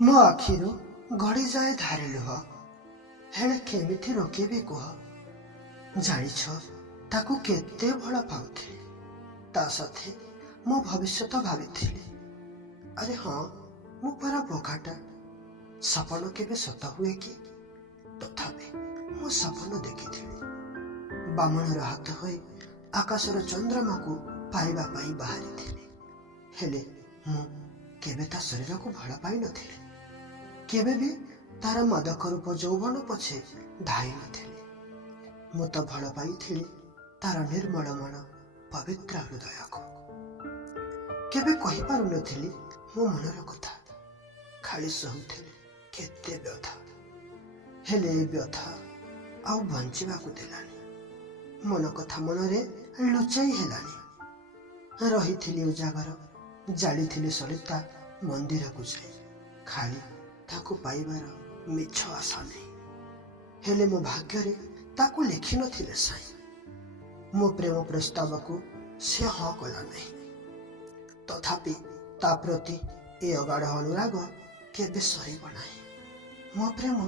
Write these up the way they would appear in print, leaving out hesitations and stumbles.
ମୋ ଆଖିରୁ ଗଡ଼ିଯାଏ ଧାରେ ଲୁହ, ହେଲେ କେମିତି ରୋକିବି କୁହ। ଜାଣିଛ ତାକୁ କେତେ ଭଲ ପାଉଥିଲି, ତା ସାଥେ ମୋ ଭବିଷ୍ୟତ ଭାବିଥିଲି। ଆରେ ହଁ, ମୁଁ ପରା ବୋକାଟା। ସପନ କେବେ ସତ ହୁଏ କି? ତଥାପି ମୁଁ ସପନ ଦେଖିଥିଲି। ବାମଣର ହାତ ହୋଇ ଆକାଶର ଚନ୍ଦ୍ରମାକୁ ପାଇବା ପାଇଁ ବାହାରିଥିଲି। ହେଲେ ମୁଁ କେବେ ତା ଶରୀରକୁ ଭଲ ପାଇନଥିଲି। କେବେ ବି ତାର ମାଦକ ରୂପ ଯୌବନ ପଛେ ଧାଇ ନଥିଲି। ମୁଁ ତ ଭଲ ପାଇଥିଲି ତାର ନିର୍ମଳ ମନ, ପବିତ୍ର ହୃଦୟକୁ। କେବେ କହିପାରୁନଥିଲି ମୋ ମନର କଥା, ଖାଲି ସହୁଥିଲି କେତେ ବ୍ୟଥା। ହେଲେ ଏ ବ୍ୟଥା ଆଉ ବଞ୍ଚିବାକୁ ଦେଲାନି। ମନ କଥା ମନରେ ଲୁଚାଇ ହେଲାନି। ରହିଥିଲି ଉଜାଗର, ଜାଳିଥିଲି ସଳିତା ମନ୍ଦିରକୁ ଯାଇ, ଖାଲି ତାକୁ ପାଇବାର ମିଛ ଆଶା ନେଇ। ହେଲେ ମୋ ଭାଗ୍ୟରେ ତାକୁ ଲେଖିନଥିଲେ ସାଇଁ। ମୋ ପ୍ରେମ ପ୍ରସ୍ତାବକୁ ସେ ହଁ କଲା ନାହିଁ। ତଥାପି ତା ପ୍ରତି ଏ ଅଗାଢ଼ ଅନୁରାଗ କେବେ ସରିବ ନାହିଁ। ମୋ ପ୍ରେମ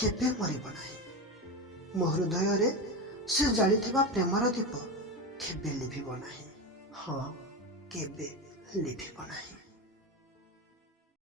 କେବେ ମରିବ ନାହିଁ। ମୋ ହୃଦୟରେ ସେ ଜାଳିଥିବା ପ୍ରେମର ଦୀପ କେବେ ଲିଭିବ ନାହିଁ। ହଁ, କେବେ ଲିଭିବ ନାହିଁ।